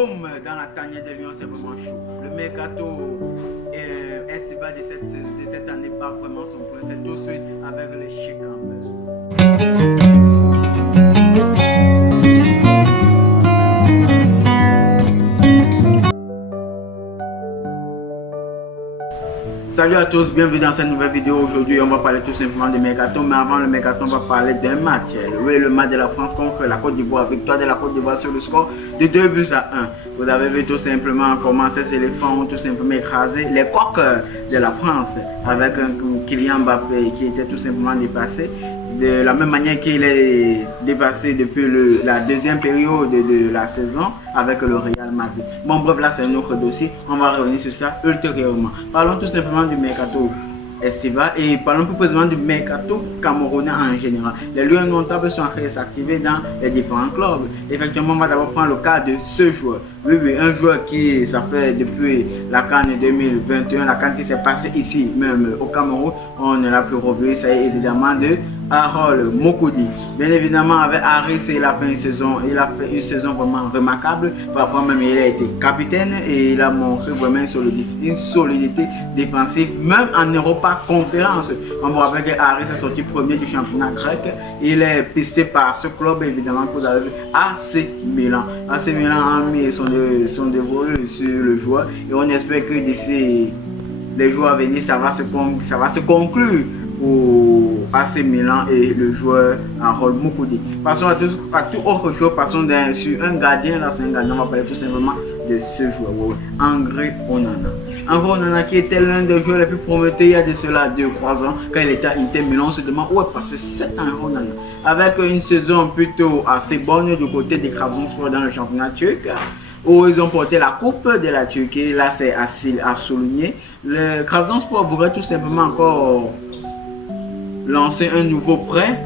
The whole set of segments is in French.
boum, dans la tanière de Lyon, c'est vraiment chaud. Le mercato estival de cette année pas vraiment son point. C'est tout de suite avec le Chic Campbell. Salut à tous, bienvenue dans cette nouvelle vidéo. Aujourd'hui, on va parler tout simplement de mercato, mais avant le mercato, on va parler d'un match. Oui, le match de la France contre la Côte d'Ivoire. Victoire de la Côte d'Ivoire sur le score de 2-1. Vous avez vu tout simplement comment ces éléphants ont tout simplement écrasé les coqs de la France avec un Kylian Mbappé qui était tout simplement dépassé. De la même manière qu'il est dépassé depuis la deuxième période de la saison avec le Real Madrid. Bon bref, là c'est un autre dossier, on va revenir sur ça ultérieurement. Parlons tout simplement du mercato estival et parlons plus précisément du mercato camerounais en général. Les Lions Indomptables sont en train de s'activer dans les différents clubs. Effectivement, on va d'abord prendre le cas de ce joueur. Oui, un joueur qui, ça fait depuis la CAN 2021, la CAN qui s'est passée ici, même au Cameroun, on ne l'a plus revu, ça est évidemment de Harold Mokoudi. Bien évidemment, avec Harris, il a fait une saison vraiment remarquable. Parfois même, il a été capitaine et il a montré vraiment une solidité défensive, même en Europa Conférence. On vous rappelle que Harris est sorti premier du championnat grec. Il est pisté par ce club, évidemment, que vous avez vu, AC Milan. AC Milan a mis son dévolu sur le joueur et on espère que d'ici les jours à venir, ça va se conclure pour AC Milan et le joueur Harold Mokoudi. Passons à tout autre chose, passons sur un gardien. Là, c'est un gardien, on va parler tout simplement de ce joueur, André Onana. André Onana qui était l'un des joueurs les plus prometteurs il y a de cela 2-3 ans, quand il était à Inter Milan. On se demande où est passé cet André Onana. Avec une saison plutôt assez bonne du côté des Trabzonspor dans le championnat turc, où ils ont porté la coupe de la Turquie. Là, c'est à souligner. Le Trabzonspor voudrait tout simplement encore lancer un nouveau prêt,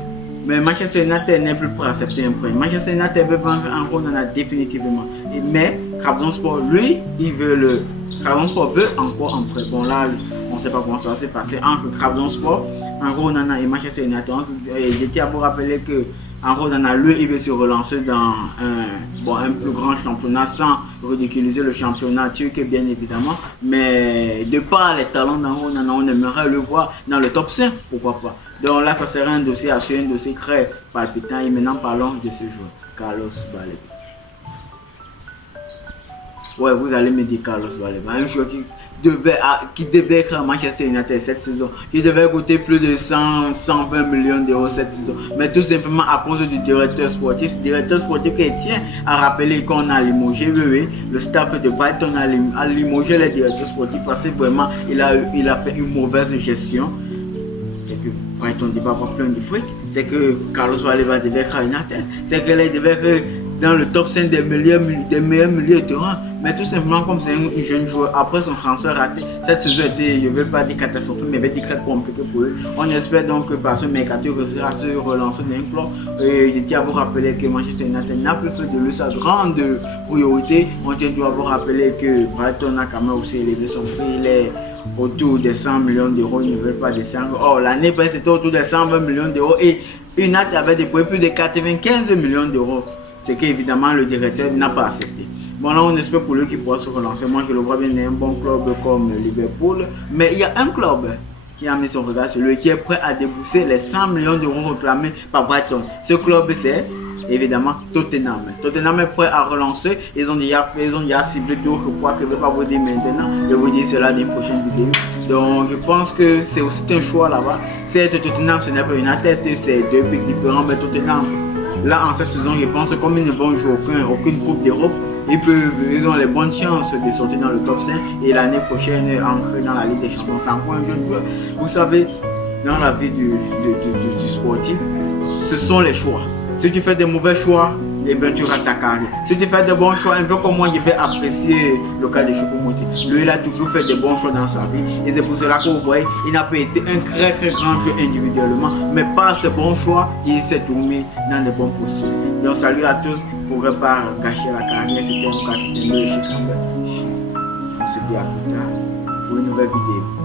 mais Manchester United n'est plus prêt à accepter un prêt. Manchester United veut vendre André Onana définitivement. Mais Trabzonspor, lui, Trabzonspor veut encore un prêt. Bon là, on ne sait pas comment ça va se passer entre Trabzonspor, André Onana et Manchester United. Je tiens à vous rappeler que André Onana, lui, il veut se relancer dans un plus grand championnat sans ridiculiser le championnat turc, bien évidemment. Mais de par les talents d'André Onana, on aimerait le voir dans le top 5, pourquoi pas. Donc là, ça serait un dossier à suivre, un dossier très palpitant. Et maintenant, parlons de ce joueur, Carlos Baleba. Ouais, vous allez me dire Carlos Baleba, un joueur qui devait être à Manchester United cette saison, qui devait coûter plus de 120 millions d'euros cette saison, mais tout simplement à cause du directeur sportif. Ce directeur sportif qui tient à rappeler qu'on a limogé, le staff de Brighton a limogé les directeurs sportifs parce que vraiment il a fait une mauvaise gestion. C'est que Brighton devait avoir plein de fric, c'est que Carlos Baleba devait être à United, c'est qu'il devait être dans le top 5 des meilleurs milieux de terrain. Mais tout simplement, comme c'est un jeune joueur, après son transfert raté, cette saison était, je ne vais pas dire catastrophique, mais très compliquée pour eux. On espère donc que par ce mercato, il réussira à se relancer dans un club. Et je tiens à vous rappeler que Manchester United n'a plus fait de lui sa grande priorité. On tient à vous rappeler que Brighton a quand même aussi élevé son prix. Il est autour des 100 millions d'euros, il ne veut pas descendre. Or, l'année passée, c'était autour des 120 millions d'euros et United avait déployé plus de 95 millions d'euros. Ce qu'évidemment le directeur n'a pas accepté. Bon là on espère pour lui qu'il pourra se relancer. Moi je le vois bien dans un bon club comme Liverpool. Mais il y a un club qui a mis son regard sur lui, qui est prêt à débourser les 100 millions d'euros réclamés par Brighton. Ce club c'est évidemment Tottenham. Tottenham est prêt à relancer. Ils ont déjà ciblé d'autres poids que je ne vais pas vous dire maintenant. Je vous dis cela dans une prochaine vidéo. Donc je pense que c'est aussi un choix là-bas. C'est Tottenham, ce n'est pas une tête, c'est deux pics différents, mais Tottenham. Là, en cette saison, je pense que comme ils ne vont jouer aucune Coupe d'Europe, ils ont les bonnes chances de sortir dans le top 5 et l'année prochaine entrer dans la Ligue des Champions. C'est encore un jeune joueur. Vous savez, dans la vie du sportif, ce sont les choix. Si tu fais des mauvais choix, eh bien, tu rates ta carrière. Si tu fais des bons choix, un peu comme moi, je vais apprécier le cas de Choupo-Moting. Lui, il a toujours fait des bons choix dans sa vie. Et c'est pour cela que vous voyez, il n'a pas été un très grand joueur individuellement. Mais par ses bons choix, il s'est tourné dans de bonnes postures. Donc, salut à tous. Pour ne pas gâcher la carrière, c'était un capitaine de Chic Campbell. On se dit à plus tard pour une nouvelle vidéo.